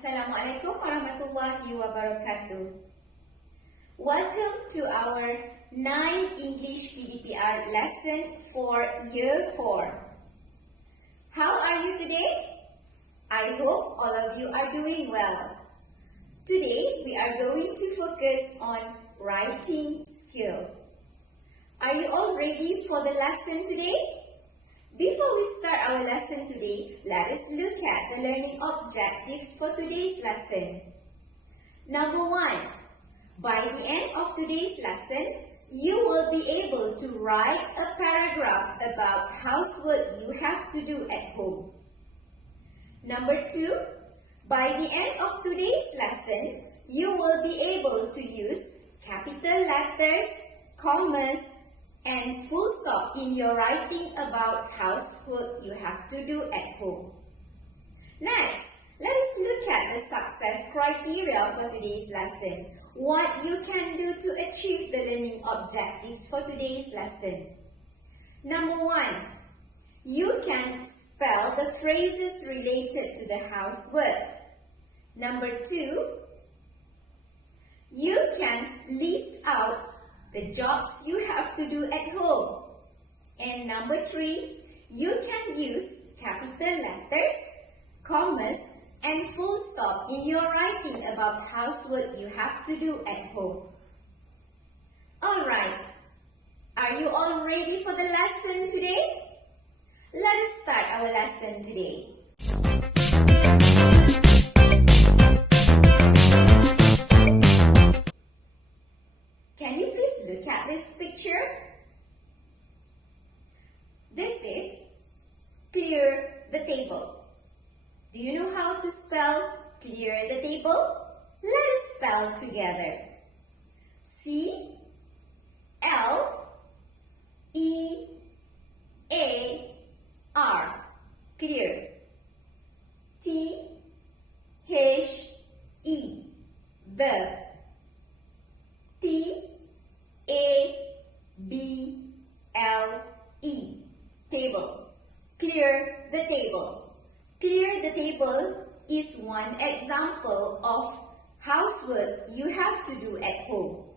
Assalamualaikum warahmatullahi wabarakatuh. Welcome to our 9 English PDPR lesson for Year 4. How are you today? I hope all of you are doing well. Today we are going to focus on writing skill. Are you all ready for the lesson today? Before we start our lesson today, let us look at the learning objectives for today's lesson. Number 1. By the end of today's lesson, you will be able to write a paragraph about housework you have to do at home. Number 2. By the end of today's lesson, you will be able to use capital letters, commas, and full stop in your writing about housework you have to do at home. Next, let us look at the success criteria for today's lesson. What you can do to achieve the learning objectives for today's lesson. Number 1, you can spell the phrases related to the housework. Number 2, you can list out the jobs you have to do at home. And number 3, you can use capital letters, commas, and full stop in your writing about housework you have to do at home. Alright, are you all ready for the lesson today? Let us start our lesson today. Can you please look at this picture? This is clear the table. Do you know how to spell clear the table? Let us spell together. C-L-E-A-R, clear. T-H-E, the. T-A-B-L-E, table. Clear the table. Clear the table is one example of housework you have to do at home.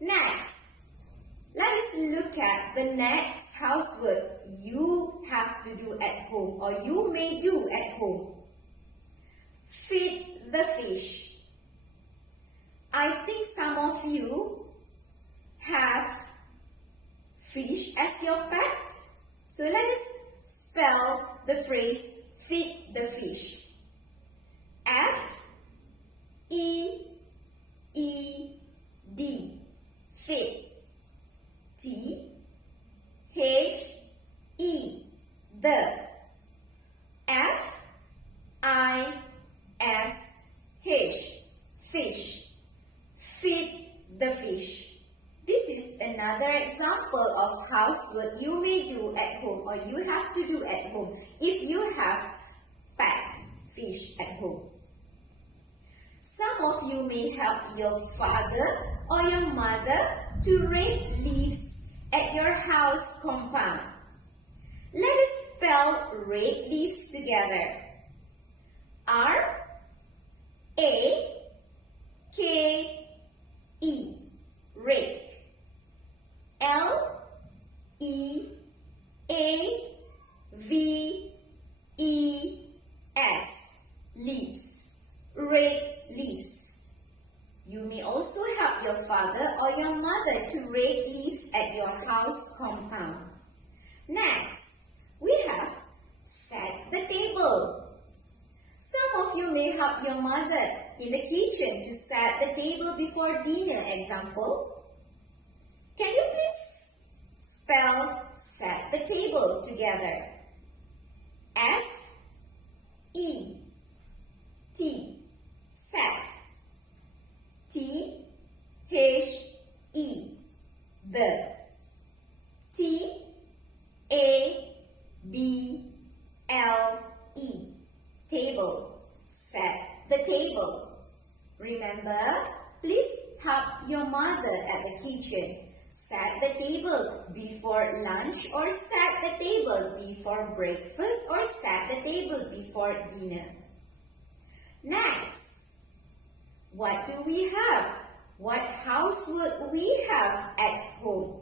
Next, let us look at the next housework you have to do at home or you may do at home. Feed the fish. I think some of you have fish as your pet. So let us spell the phrase feed the fish. F-E-E-D, feed. T-H-E, the. F-I-S-H, fish. Feed the fish. This is another example of housework you may do at home or you have to do at home if you have pet fish at home. Some of you may help your father or your mother to rake leaves at your house compound. Let us spell rake leaves together. R-A-K-E, rake. L-E-A-V-E-S, leaves. Rake leaves. You may also help your father or your mother to rake leaves at your house compound. Next, we have set the table. Some of you may help your mother in the kitchen to set the table before dinner. Example, can you please spell set the table together? S-E-T, set. T-H-E, the. T-A-B-L-E, table. Set the table. Remember, please help your mother at the kitchen. Set the table before lunch or set the table before breakfast or set the table before dinner. Next, what do we have? What housework we have at home?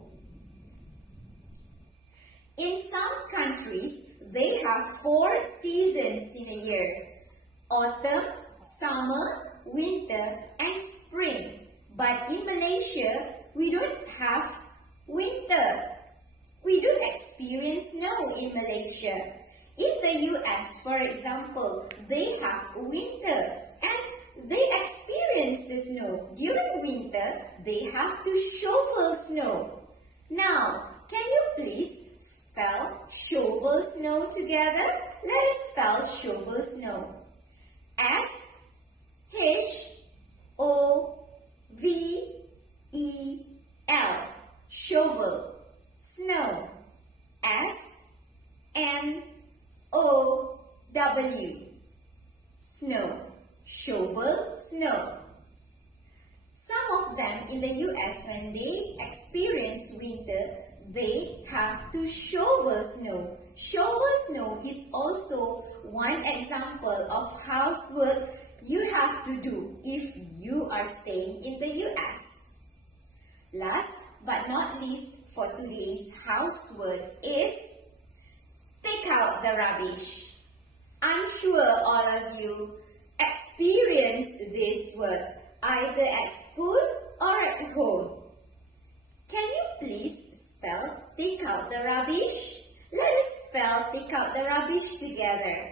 In some countries, they have 4 seasons in a year: autumn, summer, winter, and spring. But in Malaysia, we don't have winter. We don't experience snow in Malaysia. In the US, for example, they have winter and they experience the snow. During winter, they have to shovel snow. Now, can you please spell shovel snow together? Let us spell shovel snow. S-H-O-V-E-L. Shovel. Snow. S-N-O-W. Snow. Shovel snow. Some of them in the US, when they experience winter, they have to shovel snow. Shovel snow is also one example of housework you have to do if you are staying in the US. Last but not least for today's housework is take out the rubbish. I'm sure all of you experience this work either at school or at home. Can you please spell take out the rubbish? Let us spell take out the rubbish together.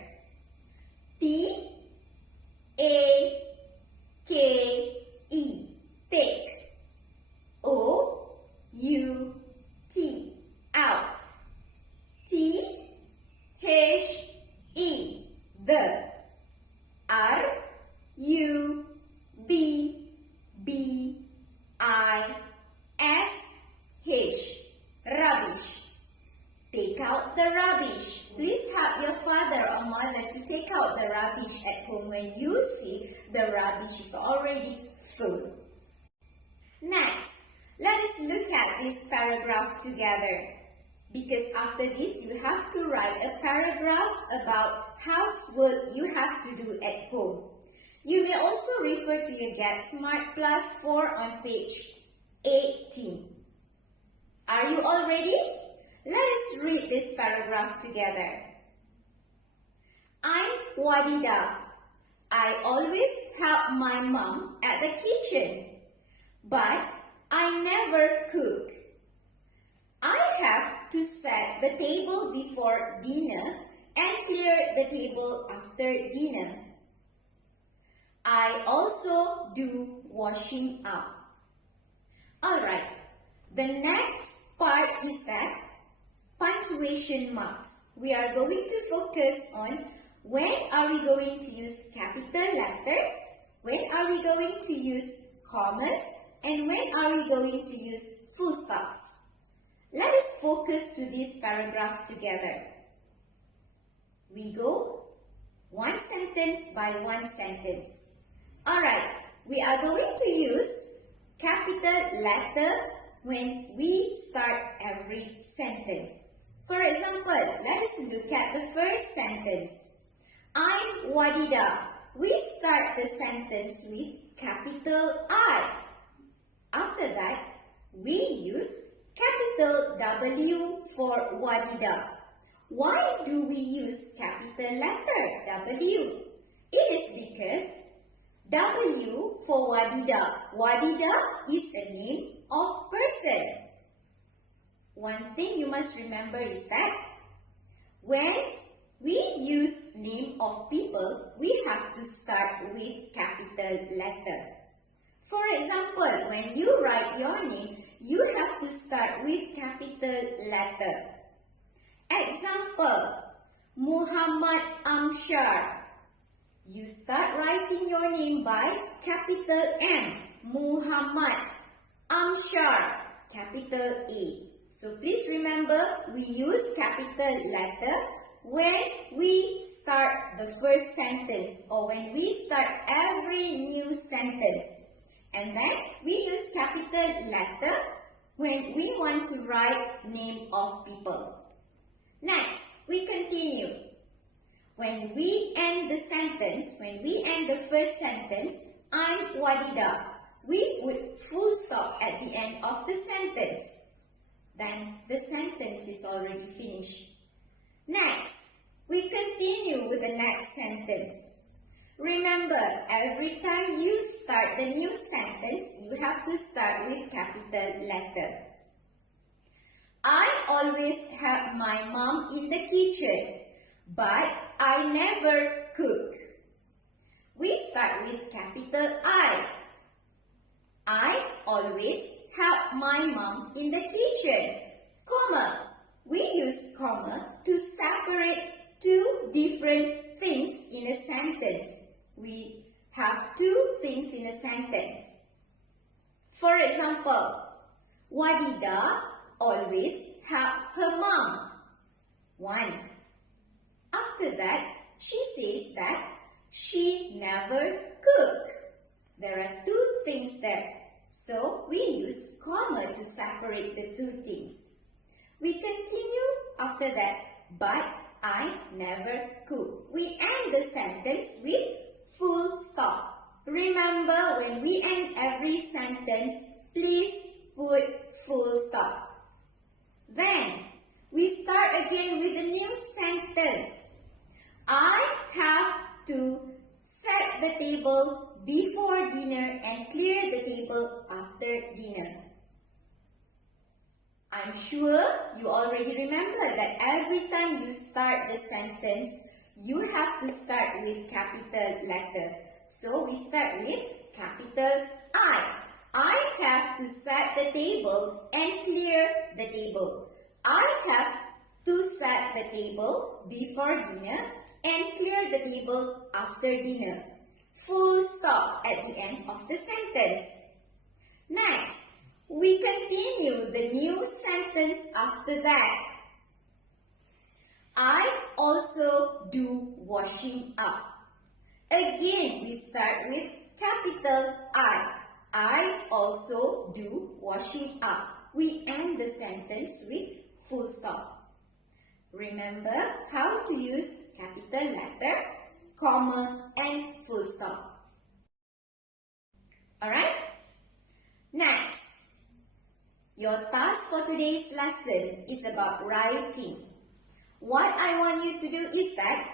T-A-K-E. Take. O-U-T. Out. T-H-E. The. R-U-B-B-I-S-H. Rubbish. Take out the rubbish. Please help your father or mother to take out the rubbish at home when you see the rubbish is already full. Next, let us look at this paragraph together. Because after this, you have to write a paragraph about housework you have to do at home. You may also refer to your Get Smart Plus 4 on page 18. Are you all ready? Let us read this paragraph together. I'm Wadida. I always help my mom at the kitchen, but I never cook. I have to set the table before dinner and clear the table after dinner. I also do washing up. Alright, the next part is that punctuation marks. We are going to focus on when are we going to use capital letters, when are we going to use commas, and when are we going to use full stops. Let us focus to this paragraph together. We go one sentence by one sentence. Alright, we are going to use capital letter when we start every sentence. For example, let us look at the first sentence. I'm Wadida. We start the sentence with capital I. After that, we use capital W for Wadida. Why do we use capital letter W? It is because W for Wadida. Wadida is a name of person. One thing you must remember is that when we use name of people, we have to start with capital letter. For example, when you write your name, you have to start with capital letter. Example, Muhammad Amshar. You start writing your name by capital M, Muhammad. Amshar, capital A. So please remember, we use capital letter when we start the first sentence or when we start every new sentence. And then we use capital letter when we want to write name of people. Next, we continue. when we end the sentence, when we end the first sentence, I'm Wadida, we put full stop at the end of the sentence. Then the sentence is already finished. Next, we continue with the next sentence. Remember, every time you start the new sentence, you have to start with capital letter. I always help my mom in the kitchen, but I never cook. We start with capital I. I always help my mom in the kitchen, comma. We use comma to separate two different things in a sentence. We have two things in a sentence. For example, Wadida always help her mom. 1. After that, she says that she never cook. There are two things there. So we use comma to separate the two things. We continue after that, but I never cook. We end the sentence with full stop. Remember, when we end every sentence, please put full stop. Then, we start again with a new sentence. I have to set the table before dinner and clear the table after dinner. I'm sure you already remember that every time you start the sentence, you have to start with capital letter. So we start with capital I. I have to set the table and clear the table. I have to set the table before dinner and clear the table after dinner. Full stop at the end of the sentence. Next, we continue the new sentence after that. I also do washing up. Again, we start with capital I. I also do washing up. We end the sentence with full stop. Remember how to use capital letter, comma, and full stop. Alright? Next, your task for today's lesson is about writing. What I want you to do is that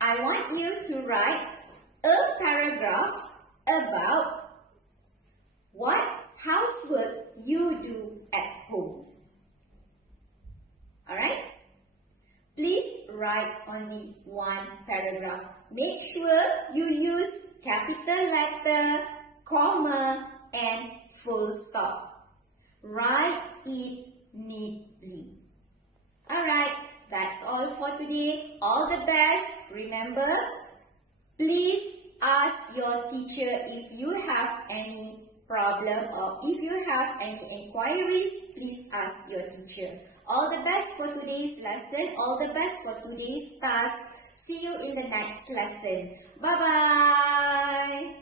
I want you to write a paragraph about what housework you do at home. Alright? Please write only one paragraph. Make sure you use capital letter, comma, and full stop. Write it neatly. Alright, that's all for today. All the best. Remember, please ask your teacher if you have any problem or if you have any inquiries, please ask your teacher. All the best for today's lesson. All the best for today's task. See you in the next lesson. Bye-bye.